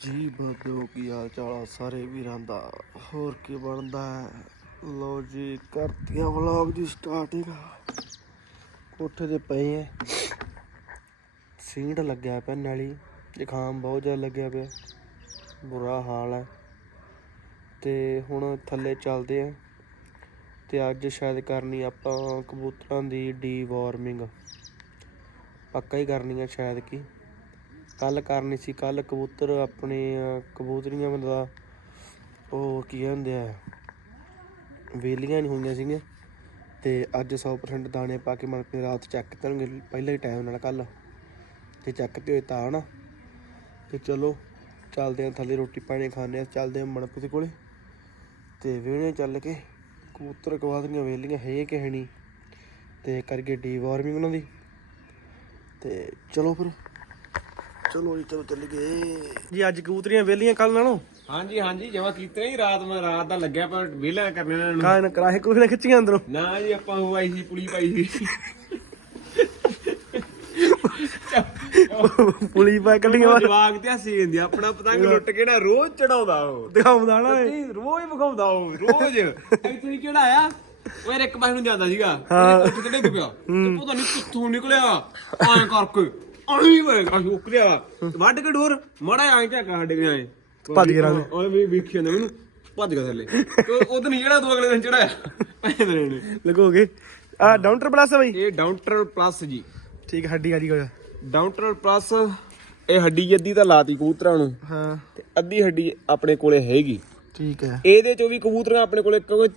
ਜੀ, ਬਾਬਿਓ, ਕੀ ਹਾਲ ਚਾਲ ਆ? ਸਾਰੇ ਵੀਰਾਂ ਦਾ। ਹੋਰ ਕੀ ਬਣਦਾ ਹੈ? ਲੋ ਜੀ, ਕਰਤੀਆਂ ਵਲੌਗ ਦੀ ਸਟਾਰਟਿੰਗ ਕੋਠੇ ਤੇ ਪਏ ਐ ਸੀਂਡ ਲੱਗਿਆ ਪਿਆ ਨਾਲੀ। ਜ਼ੁਕਾਮ ਬਹੁਤ ਜ਼ਿਆਦਾ ਲੱਗਿਆ ਪਿਆ। ਬੁਰਾ ਹਾਲ ਹੈ। ਤੇ ਹੁਣ ਥੱਲੇ ਚੱਲਦੇ ਆ। ਤੇ ਅੱਜ ਸ਼ਾਇਦ ਕਰਨੀ ਆਪਾਂ ਕਬੂਤਰਾਂ ਦੀ ਡੀ ਵਾਰਮਿੰਗ ਪੱਕਾ ਹੀ ਕਰਨੀ ਆ ਸ਼ਾਇਦ ਕੀ। ਕੱਲ ਕਰਨੀ ਸੀ ਕੱਲ ਕਬੂਤਰ ਆਪਣੇ ਕਬੂਤਰੀਆਂ ਬੰਦਾ ਉਹ ਕੀ ਹੁੰਦੇ ਆ, ਵੇਲੀਆਂ ਨਹੀਂ ਹੋਈਆਂ ਸੀਗੀਆਂ ਤੇ ਅੱਜ 100% ਦਾਣੇ ਪਾ ਕੇ ਮਨ ਰਾਤ ਚੈੱਕ ਕਰਨਗੇ, ਪਹਿਲਾਂ ਹੀ ਟਾਈਮ ਨਾਲ ਕੱਲ ਤੇ ਚੈੱਕ ਤੇ ਹੋਏ ਤਾਂ ਨਾ ਤੇ ਚਲੋ, ਚੱਲਦੇ ਆ ਥੱਲੇ ਰੋਟੀ ਪਾਣੀ ਖਾਣੇ ਆ ਚੱਲਦੇ ਆ ਮਨਪ੍ਰੀਤ ਕੋਲੇ। ਤੇ ਵੇਹਣੇ ਚੱਲ ਕੇ ਕਬੂਤਰ ਕਬੂਤਰੀਆਂ ਵੇਲੀਆਂ ਹੈ ਕਿ ਹੈ ਨਹੀਂ। ਤੇ ਕਰਕੇ ਡੀ ਵਾਰਮਿੰਗ ਉਹਨਾਂ ਦੀ। ਤੇ ਚਲੋ ਫਿਰ। ਚਲੋ ਜੀ ਚਲੋ ਚੱਲ ਗਏ। ਜੀ ਅੱਜ ਕਬੂਤਰੀਆਂ ਵੇਲੀਆਂ ਕੱਲ ਨਾਲੋਂ? ਹਾਂਜੀ ਹਾਂਜੀ ਜਮਾ ਕੀਤੇ ਹੀ ਰਾਤ ਮੈਂ ਰਾਤ ਦਾ ਲੱਗਿਆ ਪਰ ਵਿਹਲਾ ਕਰਨੇ ਇਹਨਾਂ ਨੂੰ। ਕਾਹਨ ਕਰਾਹੇ? ਕੋਈ ਨਾ ਖਿੱਚੀਆਂ ਅੰਦਰੋਂ। ਨਾ ਜੀ ਆਪਾਂ ਉਹ ਆਈ ਸੀ ਪੁਲੀ ਪਾਈ ਸੀ। ਪੁਲੀ ਪਾ ਕੱਢੀਆਂ ਉਹ ਜਵਾਗ ਤੇ ਹੱਸੀ ਜਾਂਦੀ ਆ। ਆਪਣਾ ਪਤੰਗ ਲੁੱਟ ਕੇ ਨਾ ਰੋਜ਼ ਚੜਾਉਂਦਾ ਉਹ। ਦਿਖਾਉਂਦਾ ਨਾ ਇਹ। ਸੱਚੀ, ਰੋਜ਼ ਵਿਖਾਉਂਦਾ ਉਹ ਰੋਜ਼। ਇੱਥੇ ਨਹੀਂ ਚੜਾਇਆ ਉਹ ਯਾਰ ਇੱਕ ਪਾਸੇ ਨੂੰ ਜਾਂਦਾ ਸੀਗਾ। ਉਹਦੇ ਕੋਠੇ ਤੇ ਡਿੱਗ ਪਿਆ। ਤੇ ਪਤਾ ਨਹੀਂ ਕਿੱਥੋਂ ਨਿਕਲਿਆ। ਐਂ ਕਰਕੇ। ਆਈ ਵੇ ਅਸੀਂ ਉਕਰਿਆ ਵੱਢ ਕੇ ਡੋਰ ਮੜਾ ਐਂ ਝਾਕਾ ਸਾਡੇ ਗਿਆ ਐਂ ਭੱਜ ਗਿਆ। ਓਏ ਵੀ ਵੇਖਿਆ ਨਾ ਮੈਨੂੰ ਭੱਜ ਗਿਆ ਥੱਲੇ। ਤੇ ਉਹ ਨਹੀਂ ਜਿਹੜਾ ਤੂੰ ਅਗਲੇ ਦਿਨ ਚੜਾਇਆ ਪੈਸੇ ਦੇਣੇ ਨੇ ਲਗੋਗੇ। ਆ ਡਾਊਂਟਰ ਪਲੱਸ ਆ ਬਈ। ਇਹ ਡਾਊਂਟਰ ਪਲੱਸ ਜੀ। ਠੀਕ ਹੱਡੀ ਵਾਲੀ ਕੋਲ। ਡਾਊਂਟਰ ਪਲੱਸ ਇਹ ਹੱਡੀ ਅੱਧੀ ਤਾਂ ਲਾਤੀ ਕਬੂਤਰਾਂ ਨੂੰ। ਹਾਂ। ਤੇ ਅੱਧੀ ਹੱਡੀ ਆਪਣੇ ਕੋਲੇ ਹੈਗੀ। ਠੀਕ ਹੈ। ਇਹਦੇ ਚੋਂ ਵੀ ਕਬੂਤਰਾਂ ਆਪਣੇ ਕੋਲੇ ਕਿਉਂਕਿ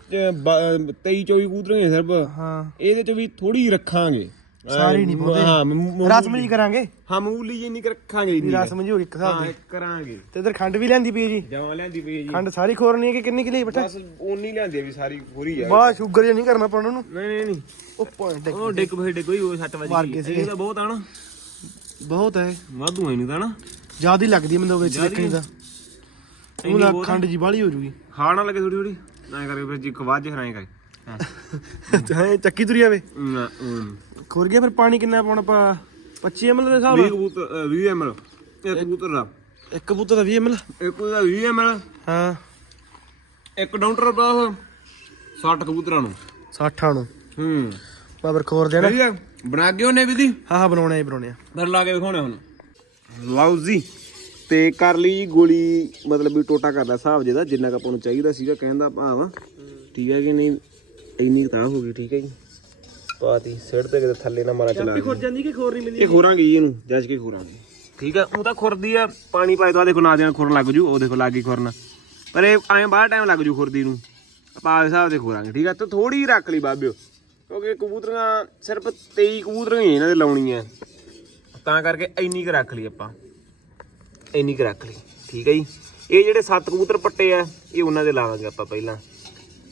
23 24 ਕਬੂਤਰਾਂ ਹੀ ਆ ਸਿਰਫ। ਹਾਂ। ਇਹਦੇ ਚੋਂ ਵੀ ਥੋੜੀ ਰੱਖਾਂਗੇ। ਸਾਰੀ ਨਹੀਂ ਪਾਉਂਦੇ। ਹਾਂ ਮ- ਮ- ਰਸਮ ਜੀ ਕਰਾਂਗੇ। ਹਾਂ ਮੂਲੀ ਜੀ ਨਹੀਂ ਰੱਖਾਂਗੇ ਇੰਨੀ ਰਸਮ ਜੀ ਹੋ ਗਈ ਇੱਕ ਹਿਸਾਬ ਹਾਂ ਦੀ। ਕਰਾਂਗੇ। ਤੇ ਇਧਰ ਖੰਡ ਵੀ ਲੈਂਦੀ ਪਈ ਜੀ। ਜਮਾਂ ਲਿਆਂਦੀ ਪਈ ਹੈ ਜੀ। ਖੰਡ ਸਾਰੀ ਖੋਰਨੀ ਹੈ ਕਿ ਕਿੰਨੀ ਕਿ ਲਈ ਬੇਟਾ? ਬਸ ਉਨੀ ਲਿਆਂਦੀ ਆ ਵੀ ਸਾਰੀ ਪੂਰੀ ਆ। ਬੜਾ ਸ਼ੂਗਰ ਜਿਹਾ ਨਹੀਂ ਕਰਨਾ ਪਾਉਣਾ ਉਹਨੂੰ ਨਹੀਂ ਨਹੀਂ ਨਹੀਂ। ਉਹ ਪੁਆਇੰਟ ਉਹ ਡਿੱਗ ਫੇ ਡਿੱਗ ਹੋਈ ਉਹ 6 ਵਜੇ ਮਾਰ ਗਏ ਸੀ। ਇਹ ਤਾਂ ਬਹੁਤ ਆ ਨਾ। ਬਹੁਤ ਹੈ। ਵਾਧੂ ਇਹਨੂੰ ਤਾਂ ਨਾ। ਜ਼ਿਆਦਾ ਹੀ ਲੱਗਦੀ ਹੈ ਮੈਨੂੰ ਵਿੱਚ ਜ਼ਿਆਦੀ ਦੇਖਣੀ ਦਾ ਇੰਨੀ ਉਹਦਾ ਬਹੁਤ ਖੰਡ ਜੀ ਬਾਲੀ ਹੋ ਜੂਗੀ। ਖਾਣ ਨਾ ਲੱਗੇ ਥੋੜੀ ਥੋੜੀ ਨਾ ਕਰਕੇ ਫਿਰ ਜੀ ਖਵਾਜ ਹਰਾਏ ਕਰੇ ਹਾਂ ਚਾਹੇ ਚੱਕੀ ਤੁਰੀ ਆਵੇ। ਨਾ। ਖੁਰ ਗਿਆ ਫਿਰ ਪਾਣੀ ਕਿੰਨਾ ਪਾਉਣਾ ਪਾ 25 ml ਦੇ ਹਿਸਾਬ 20 ਨਾਲ? ਕਬੂਤਰ 20 ml ਇੱਕ ਕਬੂਤਰ ਦਾ। ਇੱਕ ਕਬੂਤਰ ਦਾ 20 ml ਇੱਕ ਦਾ 20 ml ਹਾਂ। ਇੱਕ ਡਾਊਂਟਰ ਪਲੱਸ 60 ਕਬੂਤਰਾਂ ਨੂੰ। 60 ਨੂੰ। ਹੂੰ। ਬਾਬਰ ਖੋਰ ਦੇਣਾ। ਠੀਕ ਹੈ ਬਣਾ ਕੇ ਉਹਨੇ ਵੀ ਦੀ? ਹਾਂ ਹਾਂ ਬਣਾਉਣੇ ਹੀ ਬਣਾਉਣੇ ਆ। ਫਿਰ ਲਾ ਕੇ ਦਿਖਾਉਣੇ ਹੁਣ। ਲਓ ਜੀ ਤੇ ਕਰ ਲਈ ਗੋਲੀ ਮਤਲਬ ਵੀ ਟੋਟਾ ਕਰਦਾ ਹਿਸਾਬ ਜਿਹਦਾ ਜਿੰਨਾ ਕੁ ਆਪਾਂ ਨੂੰ ਚਾਹੀਦਾ ਸੀਗਾ ਕਹਿੰਦਾ ਭਾਵ। ਠੀਕ ਹੈ ਕਿ ਨਹੀਂ? ਇੰਨੀ ਕਿਤਾਬ ਹੋ ਗਈ ਠੀਕ ਹੈ ਜੀ। ਪਾਤੀ ਸਿਰ ਤੇ ਕਿਤੇ ਥੱਲੇ ਨਾ ਮਾਰਾ ਚਲਾ ਖੁਰ ਜਾਂਦੀ ਕਿ ਖੋਰ ਨਹੀਂ ਮਿਲਦੀ? ਇਹ ਖੋਰਾਂਗੇ ਇਹਨੂੰ ਜੱਜ ਕੇ ਖੋਰਾਂਗੇ। ਠੀਕ ਆ ਉਹ ਤਾਂ ਖੁਰਦੀ ਆ ਪਾਣੀ ਪਾਏ ਤੋਂ ਆ ਦੇਖੋ ਨਾ ਦੇਣਾ ਖੁਰਨ ਲੱਗ ਜੂ ਉਹ ਦੇਖੋ ਲੱਗ ਗਈ ਖੁਰਨ। ਪਰ ਇਹ ਐਂ ਬਾਹਰ ਟਾਈਮ ਲੱਗ ਜੂ ਖੁਰਦੀ ਨੂੰ। ਆਪਾਂ ਆਪਦੇ ਹਿਸਾਬ ਦੇ ਖੋਰਾਂਗੇ ਠੀਕ ਆ? ਤੇ ਥੋੜੀ ਰੱਖ ਲਈ ਬਾਬਿਓ ਕਿਉਂਕਿ ਕਬੂਤਰੀਆਂ ਸਿਰਫ 23 ਕਬੂਤਰੀਆਂ ਹੀ ਇਹਨਾਂ ਦੇ ਲਾਉਣੀਆਂ। ਤਾਂ ਕਰਕੇ ਇੰਨੀ ਕੁ ਰੱਖ ਲਈ ਆਪਾਂ। ਇੰਨੀ ਕੁ ਰੱਖ ਲਈ ਠੀਕ ਹੈ ਜੀ? ਇਹ ਜਿਹੜੇ ਸੱਤ ਕਬੂਤਰ ਪੱਟੇ ਆ ਇਹ ਉਹਨਾਂ ਦੇ ਲਾਵਾਂਗੇ ਆਪਾਂ ਪਹਿਲਾਂ।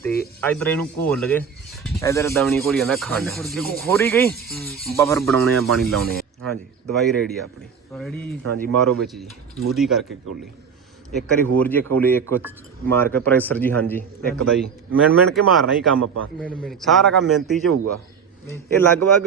ਤੇ ਇਧਰ ਇਹਨੂੰ ਘੋਲ ਲਗੇ। ਇਧਰ ਦਵਣੀ ਘੋਲੀ ਜਾਂਦਾ ਖੰਡ। ਦੇਖੋ ਖੋਰੀ ਗਈ? ਬਫਰ ਬਣਾਉਣੇ ਆ ਪਾਣੀ ਲਾਉਣੇ ਆ। ਹਾਂਜੀ। ਦਵਾਈ ਰੈਡੀ ਆ ਆਪਣੀ। ਰੈਡੀ ਜੀ। ਹਾਂਜੀ ਮਾਰੋ ਵਿੱਚ ਜੀ। ਮੂਦੀ ਕਰਕੇ ਕੋਲੀ ਇੱਕ ਵਾਰੀ ਹੋਰ ਜੀ ਕੋਲੀ ਇੱਕ ਮਾਰ ਕੇ ਪ੍ਰੈਸ਼ਰ ਜੀ ਹਾਂਜੀ। ਇੱਕ ਦਾ ਜੀ। ਮਿਣ ਮਿਣ ਕੇ ਮਾਰਨਾ ਹੀ ਕੰਮ ਆਪਾਂ। ਸਾਰਾ ਕੰਮ ਮਿਹਨਤੀ ਚ ਹੋਊਗਾ। ਇਹ ਲਗਭਗ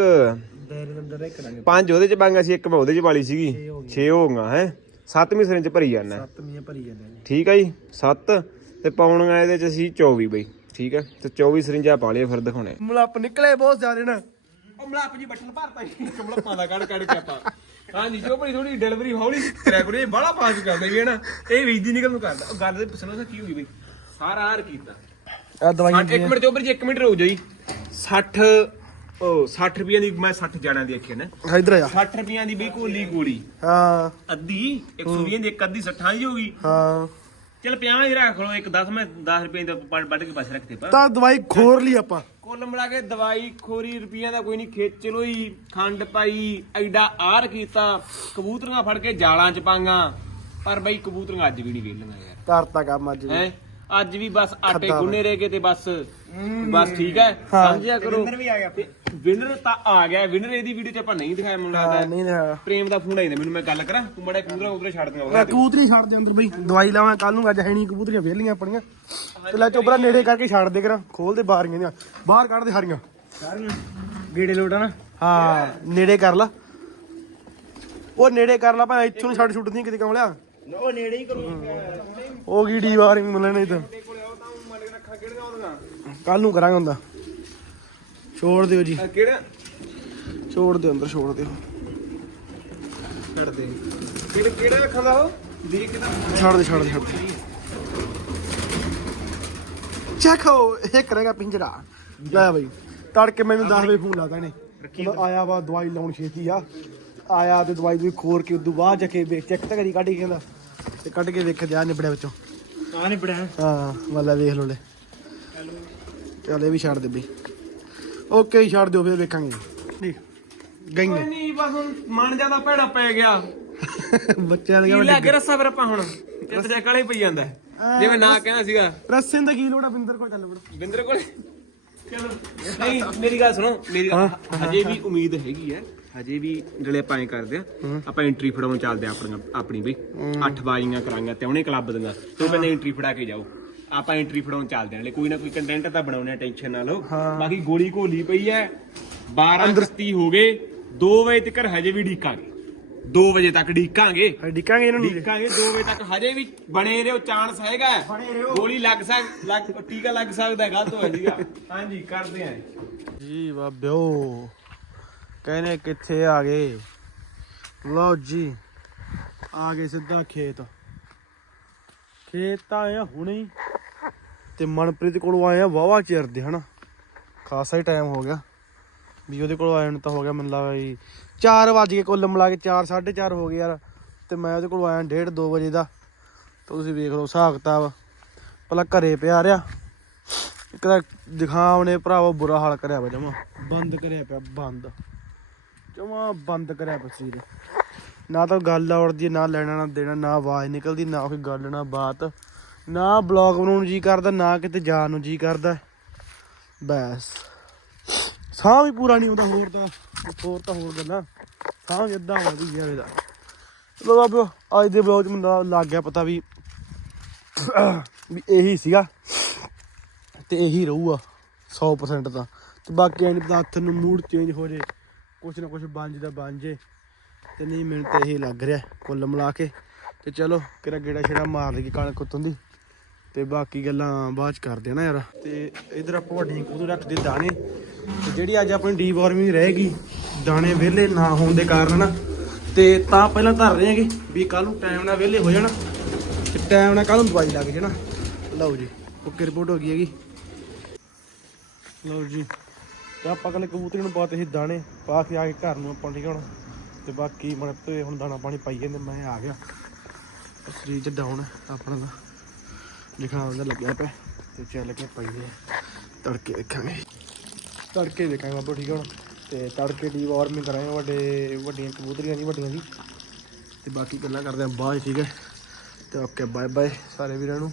ਪੰਜ ਉਹਦੇ ਚ ਪਾਈਆਂ ਸੀ ਇੱਕ ਮੈਂ ਉਹਦੇ ਚ ਵਾਲੀ ਸੀਗੀ। 6 ਹੋ ਗਈਆਂ। ਹੈ ਸੱਤਵੀਂ ਸਿਰੇ ਚ ਭਰੀ ਜਾਣਾ ਸੱਤ ਮੀਆਂ ਭਰੀ ਜਾਂਦੇ ਨੇ ਠੀਕ ਹੈ ਜੀ। 7 ਤੇ ਪਾਉਣੀਆਂ ਇਹਦੇ ਚ ਸੀ 24 ਬਈ। ਠੀਕ ਹੈ ਤੇ 24 ਸਰਿੰਜਾਂ ਪਾ ਲਈਆਂ ਫਿਰ ਦਿਖਾਉਣੇ। ਮਲੱਪ ਨਿਕਲੇ ਬਹੁਤ ਜ਼ਿਆਦੇ ਨਾ। ਉਹ ਮਲਾਪ ਜੀ ਬਟਨ ਭਰਤਾ ਜੀ ਮਲਾਪਾਂ ਦਾ ਕੱਢ ਕੱਢ ਕੇ ਆਪਾਂ। ਹਾਂਜੀ ਜੋ ਬੜੀ ਥੋੜੀ ਡਿਲੀਵਰੀ ਹੌਲੀ ਕਰਿਆ ਕਰੋ ਇਹ ਬੜਾ ਫਾਸਟ ਕਰਦਾ ਵੀ ਹੈ ਨਾ। ਇਹ ਵੇਚਦੀ ਨਿਕਲ ਨੂੰ ਕਰਦਾ। ਉਹ ਗੱਲ ਦੇ ਪਸੰਦ ਕੀ ਹੋਈ ਬਈ? ਸਾਰਾ ਹਾਰ ਕੀਤਾ। ਆ ਦਵਾਈਆਂ ਇੱਕ ਮਿੰਟ ਚੋਬਰ ਜੀ ਇੱਕ ਮਿੰਟ ਰੁਕ ਜਾਓ ਜੀ। 60 ਉਹ 60 ਰੁਪਈਆਂ ਦੀ ਮੈਂ 60 ਜਾਣਾਂ ਦੀ ਆਖਿਆ ਨਾ। ਇਧਰ ਆ 60 ਰੁਪਈਆਂ ਦੀ ਬਈ ਕੋਲੀ ਗੋਲੀ। ਹਾਂ। ਅੱਧੀ 120 ਦੀ ਇੱਕ ਅੱਧੀ 60 ਦੀ ਹੋ ਗਈ। ਹਾਂ। ਚਲ 50 ਹੀ ਰੱਖ ਲਓ ਇੱਕ 10 ਮੈਂ 10 ਰੁਪਏ ਦਾ ਪੜ ਵੱਢ ਕੇ ਪਾਸੇ ਰੱਖਤੇ ਪਾ ਤਾਂ ਦਵਾਈ ਖੋਰ ਲਈ ਆਪਾਂ। ਕੁੱਲ ਮਿਲਾ ਕੇ ਦਵਾਈ ਖੋਰੀ ਰੁਪਈਆਂ ਦਾ ਕੋਈ ਨਹੀਂ ਖੇਚ ਲੋਈ ਖੰਡ ਪਾਈ ਐਡਾ ਆਰ ਕੀਤਾ ਕਬੂਤਰੀਆਂ ਫੜ ਕੇ ਜਾਲਾਂ ਚ ਪਾਈਆਂ ਪਰ ਬਈ ਕਬੂਤਰੀਆਂ ਅੱਜ ਵੀ ਨਹੀਂ ਵੇਲੀਆਂ ਯਾਰ। ਕਰਤਾ ਕੰਮ ਅੱਜ ਵੀ। ਹੈ? ਅੱਜ ਵੀ ਬਸ ਆਟੇ ਗੁੰਨੇ ਰਹਿ ਗਏ ਤੇ ਬਸ ਬਸ ਠੀਕ ਹੈ ਸਮਝਿਆ ਕਰੋ। ਵਿਨਰ ਵੀ ਆ ਗਿਆ ਵਿਨਰ ਤਾਂ ਆ ਗਿਆ ਵਿਨਰ ਇਹਦੀ ਵੀਡੀਓ ਚ ਆਪਾਂ ਨਹੀਂ ਦਿਖਾਇਆ ਮੈਨੂੰ ਹਾਂ, ਲੱਗਦਾ ਨਹੀਂ ਨਾ ਪ੍ਰੇਮ ਦਾ ਫੋਨ ਆਈਦਾ ਮੈਨੂੰ ਮੈਂ ਗੱਲ ਕਰਾਂ ਤੂੰ ਬੜਾ ਕਬੂਤਰਾਂ ਉਧਰੇ ਛੱਡ ਦਿਆਂ ਮੈਂ ਕਬੂਤਰੀ ਛੱਡ ਦੇ ਅੰਦਰ ਬਈ ਦਵਾਈ ਲਾਵਾਂ ਕੱਲ ਨੂੰ ਅੱਜ ਹੈ ਨਹੀਂ ਕਬੂਤਰੀਆਂ ਵਿਹਲੀਆਂ ਆਪਣੀਆਂ। ਤੇ ਲੈ ਚੋਬਰਾ ਨੇੜੇ ਕਰਕੇ ਛੱਡ ਦੇ ਕਰਾਂ ਖੋਲ ਦੇ ਬਾਰੀਆਂ ਦੀਆਂ ਬਾਹਰ ਕੱਢ ਦੇ ਸਾਰੀਆਂ। ਸਾਰੀਆਂ। ਗੇੜੇ ਲੋਟਾ ਨਾ। ਹਾਂ ਨੇੜੇ ਕਰ ਲਾ। ਉਹ ਨੇੜੇ ਕਰ ਲਾ ਭਾਵੇਂ ਇੱਥੋਂ ਨੂੰ ਛੱਡ ਛੁੱਟਦੀ ਕਿਤੇ ਕਮਲਿਆ। ਉਹ ਨੇੜੇ ਹੀ ਕਰੋ। ਉਹ ਕੀ ਡੀ ਵਾਰਿੰਗ ਮਿਲਣੇ ਤਾਂ ਕੋਲੇ ਰੱਖਾ ਨੂੰ ਕਰਾਂਗੇ ਹੁੰਦਾ। ਛੋੜ ਦਿਓ ਜੀ। ਕਿਹੜਾ? ਛੋੜ ਦਿਓ ਅੰਦਰ ਛੋੜ ਦਿਓ। ਛੱਡ ਦੇ। ਕਿਹੜਾ ਕਿਹੜਾ ਰੱਖਦਾ ਉਹ? ਦੀ ਕਿਦਾਂ ਛੱਡ ਦੇ ਛੱਡ ਦੇ ਛੱਡ ਦੇ। ਚੱਕੋ ਇਹ ਕਰੇਗਾ ਪਿੰਜਰਾ। ਲੈ ਬਈ ਤੜਕੇ ਮੈਨੂੰ 10 ਵਜੇ ਫੋਨ ਲਾਤਾ ਨੇ ਆਇਆ ਵਾ ਦਵਾਈ ਲਾਉਣ ਛੇਤੀ ਆ। ਆਇਆ ਤੇ ਦਵਾਈ ਦੂਈ ਖੋਰ ਕੇ ਉਦੋਂ ਬਾਅਦ ਜਾ ਕੇ ਵੇਖ ਚੈੱਕ ਤਾਂ ਕਰੀ ਕੱਢ ਕੇ ਕਹਿੰਦਾ। ਤੇ ਕੱਢ ਕੇ ਵੇਖ ਦਿਆ ਨਿਬੜਿਆ ਵਿੱਚੋਂ। ਆ ਨਹੀਂ ਬੜਾ ਹਾਂ ਵਾਲਾ ਵੇਖ ਲੋ ਲੈ। ਚੱਲ ਇਹ ਵੀ ਛੱਡ ਦੇ ਬਈ। ਓਕੇ ਛੱਡ ਦਿਓ ਫਿਰ ਵੇਖਾਂਗੇ। ਠੀਕ ਗਈਆਂ। ਨਹੀਂ ਬਸ ਹੁਣ ਮਨ ਜ਼ਿਆਦਾ ਭੈੜਾ ਪੈ ਗਿਆ। ਬੱਚਿਆਂ ਕੀ ਦੇ ਲੱਗ ਰੱਸਾ ਫਿਰ ਆਪਾਂ ਹੁਣ? ਤੇ ਤੇ ਕਾਲੇ ਪਈ ਜਾਂਦਾ ਹੈ। ਜਿਵੇਂ ਨਾ ਕਹਿਣਾ ਸੀਗਾ। ਰਸੇ ਦਾ ਕੀ ਲੋੜਾ ਬਿੰਦਰ ਕੋਲ ਚੱਲ ਬੜਾ ਬਿੰਦਰ ਕੋਲੇ? ਚਲੋ। ਨਹੀਂ ਮੇਰੀ ਗੱਲ ਸੁਣੋ ਮੇਰੀ ਹਜੇ ਵੀ ਉਮੀਦ ਹੈਗੀ ਹੈ ਹਜੇ ਵੀ ਜਿਹੜੇ ਆਪਾਂ ਐ ਕਰਦੇ ਆ ਆਪਾਂ ਐਂਟਰੀ ਫੜਾਉਣ ਚੱਲਦੇ ਆ ਆਪਣੀਆਂ ਆਪਣੀ ਬਈ ਅੱਠ ਬਾਜ਼ੀਆਂ ਕਰਾਂਗੇ ਤੇ ਉਹਨੇ ਕਲੱਬ ਦੀਆਂ। ਤੂੰ ਕਹਿੰਦੇ ਐਂਟਰੀ ਫੜਾ ਕੇ ਜਾਓ। ਆਪਾਂ ਐਂਟਰੀ ਫੜਾਉਣ ਚੱਲਦੇ ਆ ਹਲੇ ਕੋਈ ਨਾ ਕੋਈ ਕੰਟੈਂਟ ਤਾਂ ਬਣਾਉਣੇ ਟੈਨਸ਼ਨ ਨਾ ਲਓ। ਬਾਕੀ ਗੋਲੀ ਘੋਲੀ ਪਈ ਐ 12 31 ਹੋ ਗਏ 2 ਵਜੇ ਤੱਕ ਹਜੇ ਵੀ ਢੀਕਾਂਗੇ 2 ਵਜੇ ਤੱਕ ਢੀਕਾਂਗੇ ਡਿੱਕਾਂਗੇ ਇਹਨਾਂ ਨੂੰ ਢੀਕਾਂਗੇ 2 ਵਜੇ ਤੱਕ ਹਜੇ ਵੀ ਬਣੇ ਰਹੋ ਚਾਂਸ ਹੈਗਾ। ਗੋਲੀ ਲੱਗ ਸਕ ਲੱਗ ਟੀਕਾ ਲੱਗ ਸਕਦਾ ਹੈ ਗਲਤ ਹਾਂਜੀ ਕਰਦੇ ਆਂ ਜੀ। ਬਾਬਿਓ ਕਹਿੰਦੇ ਕਿੱਥੇ ਆ ਗਏ? ਲਓ ਜੀ, ਆ ਗਏ ਸਿੱਧਾ ਖੇਤ। ਖੇਤ ਤਾਂ ਆਇਆ ਹੁਣੇ ਤੇ ਮਨਪ੍ਰੀਤ ਕੋਲੋਂ ਆਏ ਆ ਵਾਵਾ ਚਿਰ ਦੇ, ਹਨਾ? ਖਾਸਾ ਹੀ ਟਾਈਮ ਹੋ ਗਿਆ। ਵੀ ਉਹਦੇ ਕੋਲ ਆਏ ਨੂੰ ਤਾਂ ਹੋ ਗਿਆ, ਮੈਨੂੰ ਲੱਗਦਾ ਵੀ 4 ਵਜ ਕੇ ਕੁੱਲ ਮਿਲਾ ਕੇ 4 4:30 ਹੋ ਗਏ ਯਾਰ। ਤੇ ਮੈਂ ਉਹਦੇ ਕੋਲ ਆਇਆ 1:30 2 ਵਜੇ ਦਾ। ਤੁਸੀਂ ਵੇਖ ਲਓ ਹਿਸਾਬ ਕਿਤਾਬ। ਪਹਿਲਾਂ ਘਰੇ ਪਿਆ ਰਿਆ ਇੱਕ ਤਾਂ ਦਿਖਾਵ ਨੇ ਭਰਾਵਾ ਬੁਰਾ ਹਾਲ ਕਰਿਆ ਵਾ ਜਮਾ। ਬੰਦ ਕਰਿਆ ਪਿਆ, ਬੰਦ। ਜਮਾ ਬੰਦ ਕਰਿਆ ਪਿਆ ਨਾ ਤਾਂ ਗੱਲ ਔੜਦੀ, ਨਾ ਲੈਣਾ, ਨਾ ਦੇਣਾ, ਨਾ ਆਵਾਜ਼ ਨਿਕਲਦੀ, ਨਾ ਕੋਈ ਗੱਲ, ਨਾ ਬਾਤ। ਨਾ ਬਲੌਗ ਬਣਾਉਣ ਨੂੰ ਜੀ ਕਰਦਾ, ਨਾ ਕਿਤੇ ਜਾਣ ਨੂੰ ਜੀ ਕਰਦਾ। ਬਸ। ਸਾਹ ਵੀ ਪੂਰਾ ਨਹੀਂ ਹੁੰਦਾ ਹੋਰ ਤਾਂ ਹੋਰ ਤਾਂ ਹੋਰ ਗੱਲਾਂ। ਸਾਹ ਜਿੱਦਾਂ ਆਉਂਦੀ ਜਾਵੇ ਦਾ ਚਲੋ ਬਾਬਿਓ, ਅੱਜ ਦੇ ਬਲੌਗ 'ਚ ਮੈਨੂੰ ਲੱਗ ਗਿਆ ਪਤਾ ਵੀ ਵੀ ਇਹੀ ਸੀਗਾ। ਤੇ ਇਹੀ ਰਹੂਗਾ 100% ਤਾਂ। ਤੇ ਬਾਕੀ ਐਂ ਨੀ ਪਤਾ ਹੱਥ ਨੂੰ ਮੂਡ ਚੇਂਜ ਹੋ ਜੇ। ਕੁਛ ਨਾ ਕੁਛ ਬਣ ਦਾ ਬਣ ਤੇ ਨਹੀਂ, ਮੈਨੂੰ ਤਾਂ ਇਹੀ ਲੱਗ ਰਿਹਾ ਕੁੱਲ ਮਿਲਾ ਕੇ। ਤੇ ਚਲੋ ਕਿਰਾ ਗੇੜਾ ਛੇੜਾ ਮਾਰ ਲਈਏ ਕਣਕ ਕੁੱਤੋਂ ਦੀ। ਤੇ ਬਾਕੀ ਗੱਲਾਂ ਬਾਅਦ ਚ ਕਰਦੇ ਆ ਨਾ ਯਾਰ। ਤੇ ਇਧਰ ਆਪਾਂ ਵੱਡੀ ਕੂਦ ਰੱਖਦੇ ਦਾਣੇ। ਤੇ ਜਿਹੜੀ ਅੱਜ ਆਪਣੀ ਡੀਵਾਰਮਿੰਗ ਰਹੇਗੀ, ਦਾਣੇ ਵਿਹਲੇ ਨਾ ਹੋਣ ਦੇ ਕਾਰਨ। ਨਾ ਤੇ ਤਾਂ ਪਹਿਲਾਂ ਧਰ ਰਹੇ ਹੈਗੇ ਵੀ ਕੱਲ ਨੂੰ ਟਾਈਮ ਨਾਲ ਵਿਹਲੇ ਹੋ ਜਾਣਾ। ਤੇ ਟਾਈਮ ਨਾਲ ਕੱਲ ਨੂੰ ਦਵਾਈ ਲੱਗ ਜਾਣਾ। ਲਓ ਜੀ, ਓਕੇ ਰਿਪੋਰਟ ਹੋ ਗਈ ਹੈਗੀ। ਲਓ ਜੀ। ਤੇ ਆਪਾਂ ਕੱਲ ਕਬੂਤਰੀ ਨੂੰ ਪਾਤੇ ਸੀ ਦਾਣੇ ਪਾ ਕੇ ਆ ਕੇ ਘਰ ਨੂੰ ਆਪਾਂ ਠੀਕ ਹੁਣ। ਤੇ ਬਾਕੀ ਮਨ ਤੇ ਹੁਣ ਦਾਣਾ ਪਾਣੀ ਪਾਈ ਜਾਂਦੇ ਮੈਂ ਆ ਗਿਆ। ਸਰੀਰ ਚ ਡਾਊਨ ਆਪਣਾ ਦਾ ਲਿਖਾਉਣ ਦਾ ਲੱਗਿਆ ਪਿਆ ਤੇ ਚੱਲ ਕੇ ਪਾਈਏ ਤੜਕੇ ਦੇਖਾਂਗੇ। ਤੜਕੇ ਦੇਖਾਂਗੇ ਬਾਬਾ ਠੀਕ ਹੁਣ। ਤੇ ਤੜਕੇ ਦੀ ਵਾਰਮਿੰਗ ਕਰਾਂਗੇ ਵੱਡੇ ਵੱਡੀਆਂ ਕਬੂਤਰੀਆਂ ਦੀ ਵੱਡੀਆਂ ਦੀ। ਤੇ ਬਾਕੀ ਗੱਲਾਂ ਕਰਦੇ ਆਂ ਬਾਅਦ 'ਚ, ਠੀਕ ਹੈ ਤੇ ਓਕੇ ਬਾਏ ਬਾਏ ਸਾਰੇ ਵੀਰਾਂ ਨੂੰ।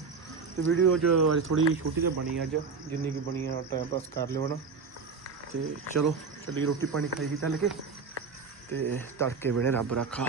ਤੇ ਵੀਡੀਓ ਜੋ ਅੱਜ ਥੋੜੀ ਛੋਟੀ ਤੇ ਬਣੀ ਅੱਜ ਜਿੰਨੀ ਕੀ ਬਣੀ ਆ ਟਾਈਮ ਪਾਸ ਕਰ ਲਿਓ ਨਾ ਤੇ ਚਲੋ ਚੱਲੀ ਰੋਟੀ ਪਾਣੀ ਖਾਈ ਚੱਲ ਕੇ ਤੇ ਤੜਕੇ ਵੇਲੇ ਰੱਬ ਰੱਖਾ।